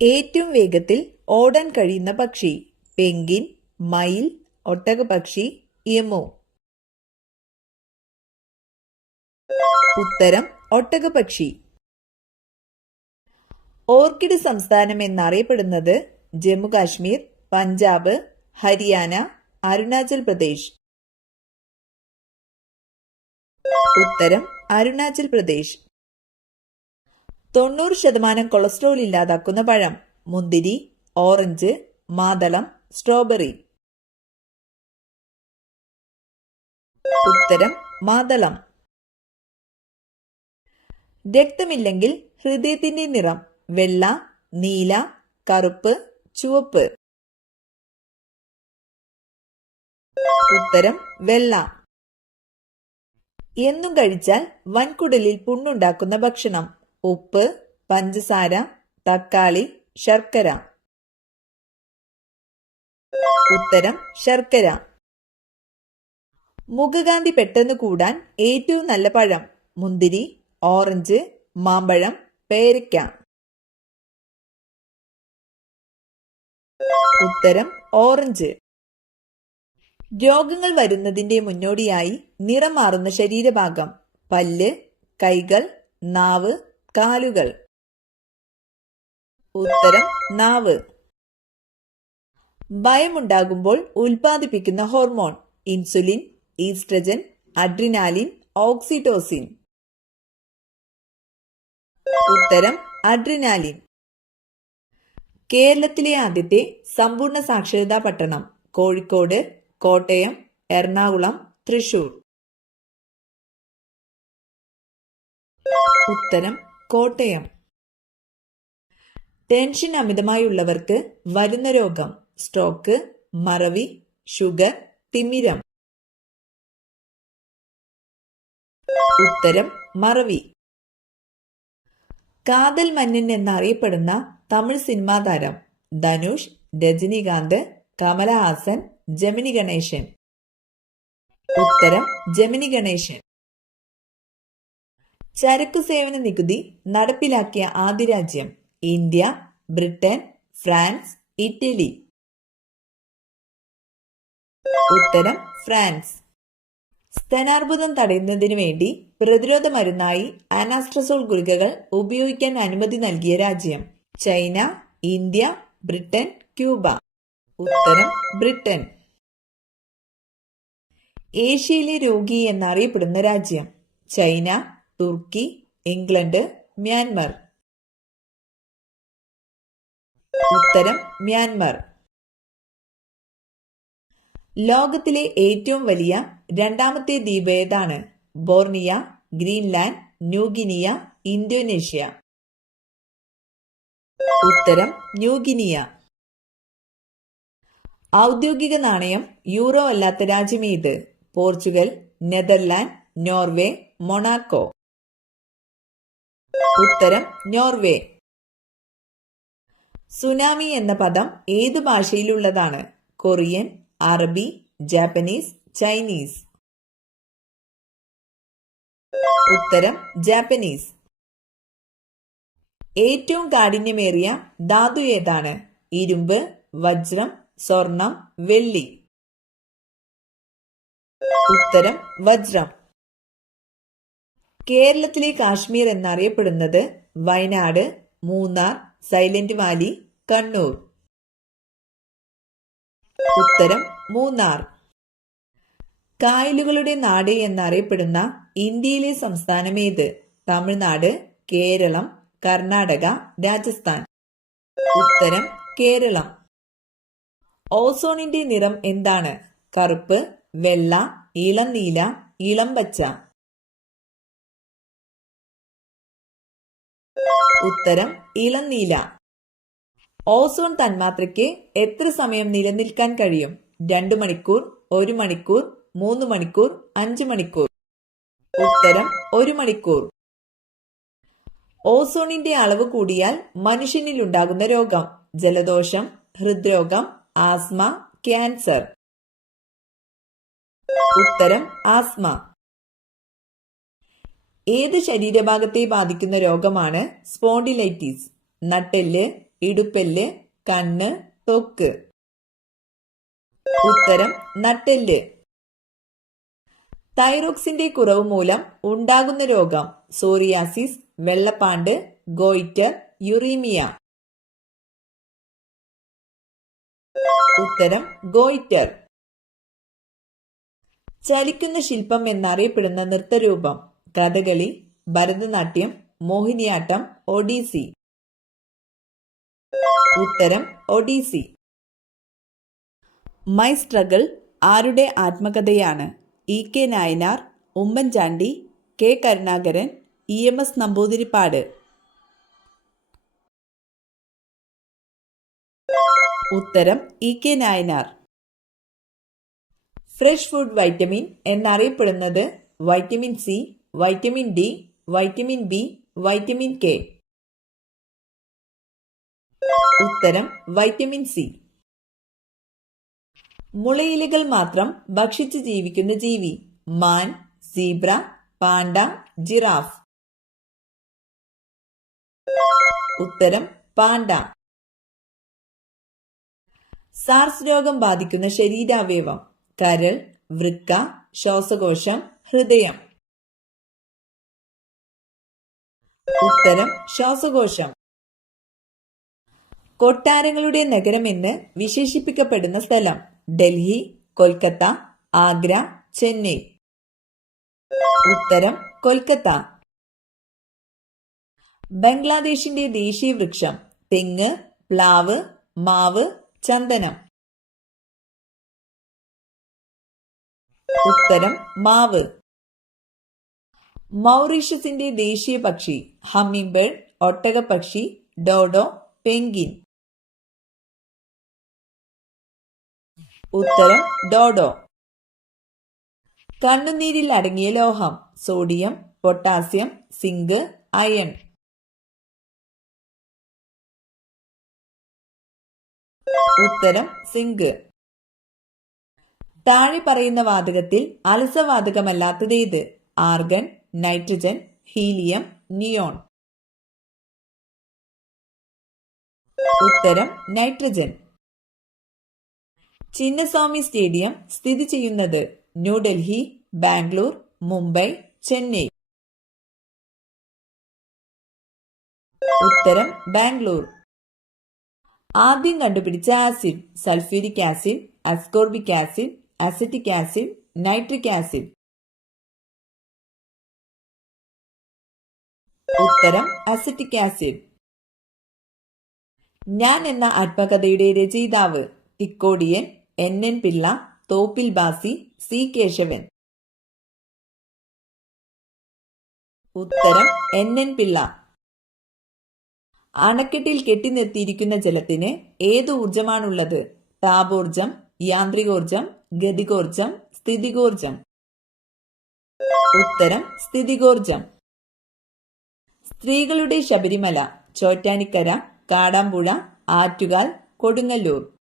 ഏറ്റവും വേഗത്തിൽ ഓടാൻ കഴിയുന്ന പക്ഷി? പെൻഗ്വിൻ, മയിൽ, ഒട്ടകപ്പക്ഷി, എമു. ഉത്തരം ഒട്ടകപ്പക്ഷി. ഓർക്കിഡ് സംസ്ഥാനം എന്നറിയപ്പെടുന്നത്? ജമ്മു കാശ്മീർ, പഞ്ചാബ്, ഹരിയാന, അരുണാചൽ പ്രദേശ്. ഉത്തരം അരുണാചൽ പ്രദേശ്. 90% കൊളസ്ട്രോൾ ഇല്ലാതാക്കുന്ന പഴം? മുന്തിരി, ഓറഞ്ച്, മാതളം, സ്ട്രോബെറി. ഉത്തരം മാതളം. രക്തമില്ലെങ്കിൽ ഹൃദയത്തിന്റെ നിറം? വെള്ള, നീല, കറുപ്പ്, ചുവപ്പ്. ഉത്തരം വെള്ള. എന്നും കഴിച്ചാൽ വൻകുടലിൽ പുണ്ണുണ്ടാക്കുന്ന ഭക്ഷണം? ഉപ്പ്, പഞ്ചസാര, തക്കാളി, ശർക്കര. ഉത്തരം ശർക്കര. മുഖകാന്തി പെട്ടെന്ന് കൂടാൻ ഏറ്റവും നല്ല പഴം? മുന്തിരി, ഓറഞ്ച്, മാമ്പഴം, പേരയ്ക്ക. ഉത്തരം ഓറഞ്ച്. രോഗങ്ങൾ വരുന്നതിന്റെ മുന്നോടിയായി നിറം മാറുന്ന ശരീരഭാഗം? പല്ല്, കൈകൾ, നാവ്, കാലുകൾ. ഉത്തരം നാവ്. ഭയമുണ്ടാകുമ്പോൾ ഉൽപ്പാദിപ്പിക്കുന്ന hormone? Insulin, oestrogen, adrenaline, oxytocin. ഉത്തരം അഡ്രിനാലിൻ. കേരളത്തിലെ ആദ്യത്തെ സമ്പൂർണ്ണ സാക്ഷരതാ പട്ടണം? കോഴിക്കോട്, കോട്ടയം, എറണാകുളം, തൃശൂർ. ഉത്തരം കോട്ടയം. ടെൻഷൻ അമിതമായുള്ളവർക്ക് വരുന്ന രോഗം? സ്ട്രോക്ക്, മറവി, ഷുഗർ, തിമിരം. ഉത്തരം മറവി. കാതൽ മന്നൻ എന്നറിയപ്പെടുന്ന തമിഴ് സിനിമാ താരം? ധനുഷ്, രജനികാന്ത്, കമലഹാസൻ, ജമിനി ഗണേശൻ. ഉത്തരം ജമിനി ഗണേശൻ. ചരക്കു സേവന നികുതി നടപ്പിലാക്കിയ ആദ്യ രാജ്യം? India, Britain, France, Italy. ഉത്തരം ഫ്രാൻസ്. സ്തനാർബുദം തടയുന്നതിനു വേണ്ടി പ്രതിരോധ മരുന്നായി അനാസ്ട്രസോൾ ഗുളികകൾ ഉപയോഗിക്കാൻ അനുമതി നൽകിയ രാജ്യം? China, India, Britain, Cuba. ഉത്തരം ബ്രിട്ടൻ. ഏഷ്യയിലെ രോഗി എന്നറിയപ്പെടുന്ന രാജ്യം? ചൈന, തുർക്കി, ഇംഗ്ലണ്ട്, മ്യാൻമർ. ഉത്തരം മ്യാൻമർ. ലോകത്തിലെ ഏറ്റവും വലിയ രണ്ടാമത്തെ ദ്വീപ് ഏതാണ്? ബോർണിയ, ഗ്രീൻലാൻഡ്, ന്യൂഗിനിയ, ഇന്തോനേഷ്യ. ഉത്തരം ന്യൂഗിനിയ. ഔദ്യോഗിക നാണയം യൂറോ അല്ലാത്ത രാജ്യം ഏത്? Portugal, Netherland, Norway, Monaco. ഉത്തരം നോർവേ. സുനാമി എന്ന പദം ഏത് ഭാഷയിലുള്ളതാണ്? കൊറിയൻ, അറബി, ജാപ്പനീസ്, ചൈനീസ്. ഉത്തരം ജാപ്പനീസ്. ഏറ്റവും കാഠിന്യമേറിയ ധാതു ഏതാണ്? ഇരുമ്പ്, വജ്രം, സ്വർണം, വെള്ളി. ഉത്തരം വജ്രം. കേരളത്തിലെ കാശ്മീർ എന്നറിയപ്പെടുന്നത്? Wayanad, Munnar, silent Valley, Kannur. ഉത്തരം മൂന്നാർ. കായലുകളുടെ നാട് എന്നറിയപ്പെടുന്ന ഇന്ത്യയിലെ സംസ്ഥാനം ഏത്? തമിഴ്നാട്, കേരളം, കർണാടക, രാജസ്ഥാൻ. ഉത്തരം കേരളം. ഓസോണിന്റെ നിറം എന്താണ്? കറുപ്പ്, വെള്ള, ഇളം നീല, ഇളം പച്ച. ഉത്തരം ഇളം നീല. ഓസോൺ തന്മാത്രയ്ക്ക് എത്ര സമയം നിലനിൽക്കാൻ കഴിയും? 2 മണിക്കൂർ, 1 മണിക്കൂർ, 3 മണിക്കൂർ, 5 മണിക്കൂർ. ഉത്തരം 1 മണിക്കൂർ. ഓസോണിന്റെ അളവ് കൂടിയാൽ മനുഷ്യനിലുണ്ടാകുന്ന രോഗം? ജലദോഷം, ഹൃദ്രോഗം, ആസ്മ, ക്യാൻസർ. ഉത്തരം ആസ്മ. ഏത് ശരീരഭാഗത്തെ ബാധിക്കുന്ന രോഗമാണ് സ്പോണ്ടിലൈറ്റിസ്? നട്ടെല്ല്, ഇടുപ്പെല്ല്, കണ്ണ്, ത്വക്ക്. ഉത്തരം നട്ടെല്ല്. തൈറോക്സിന്റെ കുറവ് മൂലം ഉണ്ടാകുന്ന രോഗം സോറിയാസിസ്, വെള്ളപ്പാണ്ട്, ഗോയിറ്റർ, യുറീമിയ. ഉത്തരം ഗോയിറ്റർ. ചലിക്കുന്ന ശില്പം എന്നറിയപ്പെടുന്ന നൃത്തരൂപം കഥകളി, ഭരതനാട്യം, മോഹിനിയാട്ടം, ഒഡീസി. ഉത്തരം ഒഡീസി. മൈ സ്ട്രഗിൾ ആരുടെ ആത്മകഥയാണ്? E K Nayanar, Oommen Chandy, K Karunakaran, EMS Namboodiripad. ഉത്തരം E K Nayanar. Fresh food vitamin എന്നറിയപ്പെടുന്നത് vitamin C, vitamin D, vitamin B, vitamin K. ഉത്തരം വൈറ്റമിൻ സി. മുളയിലകൾ മാത്രം ഭക്ഷിച്ച് ജീവിക്കുന്ന ജീവി മാൻ, സീബ്ര, പാണ്ട, ജിറാഫ്. ഉത്തരം പാണ്ട. സാർസ് രോഗം ബാധിക്കുന്ന ശരീരാവയവം കരൾ, വൃക്ക, ശ്വാസകോശം, ഹൃദയം. ഉത്തരം ശ്വാസകോശം. കൊട്ടാരങ്ങളുടെ നഗരമെന്ന് വിശേഷിപ്പിക്കപ്പെടുന്ന സ്ഥലം ഡൽഹി, കൊൽക്കത്ത, ആഗ്ര, ചെന്നൈ. ഉത്തരം കൊൽക്കത്ത. ബംഗ്ലാദേശിന്റെ ദേശീയ വൃക്ഷം തെങ്ങ്, പ്ലാവ്, മാവ്, ചന്ദനം. ഉത്തരം മാവ്. മൗറീഷ്യസിന്റെ ദേശീയ പക്ഷി ഹമ്മിംഗ് ബേർഡ്, ഒട്ടകപ്പക്ഷി, ഡോഡോ, പെൻഗിൻ. ഉത്തരം ഡോഡോ. കണ്ണുനീരിൽ അടങ്ങിയ ലോഹം സോഡിയം, പൊട്ടാസ്യം, സിങ്ക്, അയൺ. ഉത്തരം സിങ്ക്. താഴെ പറയുന്ന വാതകത്തിൽ അലസവാതകമല്ലാത്തതേത്? Argon, nitrogen, helium, neon. ഉത്തരം നൈട്രജൻ. ചിന്നസ്വാമി സ്റ്റേഡിയം സ്ഥിതി ചെയ്യുന്നത് ന്യൂഡൽഹി, ബാംഗ്ലൂർ, മുംബൈ, ചെന്നൈ. ഉത്തരം ബാംഗ്ലൂർ. ആദ്യം കണ്ടുപിടിച്ച acid sulphuric acid, ascorbic acid, acetic acid, nitric acid. ഉത്തരം അസറ്റിക് ആസിഡ്. ഞാൻ എന്ന ആത്മകഥയുടെ രചയിതാവ് തിക്കോടിയൻ, NN പിള്ള, തോപ്പിൽ ബാസി, C കേശവൻ. ഉത്തരം NN പിള്ള. അണക്കെട്ടിൽ കെട്ടിനിർത്തിയിരിക്കുന്ന ജലത്തിന് ഏത് ഊർജമാണുള്ളത്? താപോർജം, യാന്ത്രികോർജം, ഗതികോർജം, സ്ഥിതികോർജം. ഉത്തരം സ്ഥിതികോർജം. സ്ത്രീകളുടെ ശബരിമല ചോറ്റാനിക്കര, കാടാമ്പുഴ, ആറ്റുകാൽ, കൊടുങ്ങല്ലൂർ.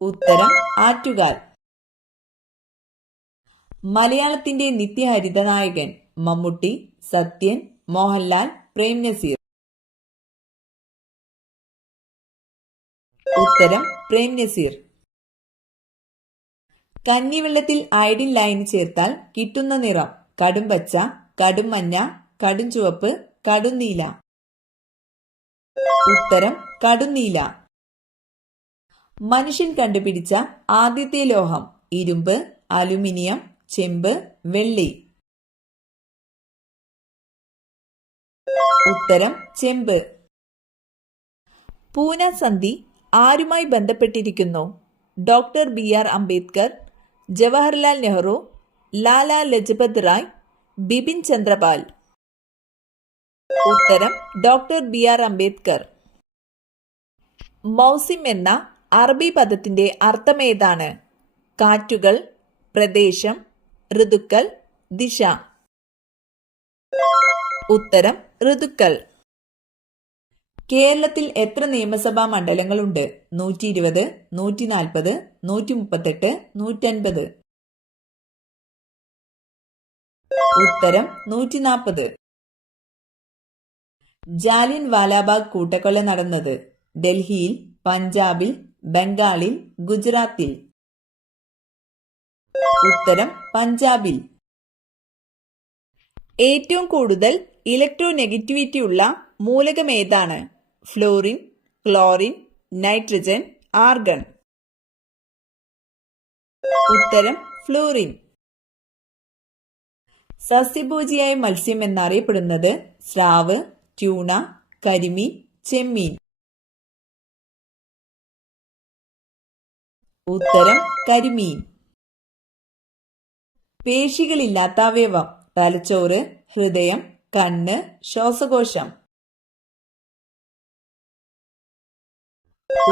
ഉത്തരം ആറ്റുകാൽ. മലയാളത്തിന്റെ നിത്യഹരിത നായകൻ മമ്മൂട്ടി, സത്യൻ, മോഹൻലാൽ, പ്രേംനസീർ. ഉത്തരം പ്രേംനസീർ. കഞ്ഞിവെള്ളത്തിൽ അയഡിൻ ലായനി ചേർത്താൽ കിട്ടുന്ന നിറം കടും പച്ച, കടും മഞ്ഞ, കടും ചുവപ്പ്, കടും നീല. ഉത്തരം കടും നീല. മനുഷ്യൻ കണ്ടുപിടിച്ച ആദ്യത്തെ ലോഹം ഇരുമ്പ്, അലുമിനിയം, ചെമ്പ്, വെള്ളി. ഉത്തരം ചെമ്പ്. പൂന സന്ധി ആരുമായി ബന്ധപ്പെട്ടിരിക്കുന്നു? Doctor BR Ambedkar, Jawaharlal Nehru, Lala Lajpat Rai, Bipin Chandra Pal. ഉത്തരം ഡോക്ടർ BR അംബേദ്കർ. മൗസിം എന്ന അറബി പദത്തിന്റെ അർത്ഥമേതാണ്? കാറ്റുകൾ, പ്രദേശം, ഋതുക്കൾ, ദിശ. ഉത്തരം ഋതുക്കൾ. കേരളത്തിൽ എത്ര നിയമസഭാ മണ്ഡലങ്ങളുണ്ട്? 120, 140, 138, 150. ഉത്തരം 140. ജാലിയൻ വാലാബാഗ് കൂട്ടക്കൊല നടന്നത് ഡൽഹിയിൽ, പഞ്ചാബിൽ, ബംഗാളിൽ, ഗുജറാത്തിൽ? ഉത്തരം പഞ്ചാബിൽ. ഏറ്റവും കൂടുതൽ ഇലക്ട്രോനെഗറ്റിവിറ്റി ഉള്ള മൂലകം ഏതാണ്? Florin, chlorine, nitrogen, argon? ഉത്തരം ഫ്ലോറിൻ. സസ്യഭോജിയായ മത്സ്യം എന്നറിയപ്പെടുന്നത് സ്രാവ്, ട്യൂണ, കരിമീൻ, ചെമ്മീൻ? ഉത്തരം കരിമീൻ. പേശികളില്ലാത്ത അവയവം? തലച്ചോറ്, ഹൃദയം, കണ്ണ്, ശ്വാസകോശം?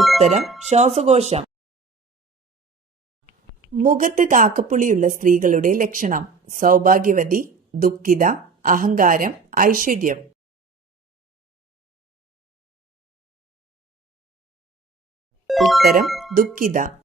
ഉത്തരം ശ്വാസകോശം. മുഖത്ത് കാക്കപ്പുള്ളിയുള്ള സ്ത്രീകളുടെ ലക്ഷണം? സൗഭാഗ്യവതി, ദുഃഖിത, അഹങ്കാരം, ഐശ്വര്യം? ഉത്തരം ദുഃഖിത.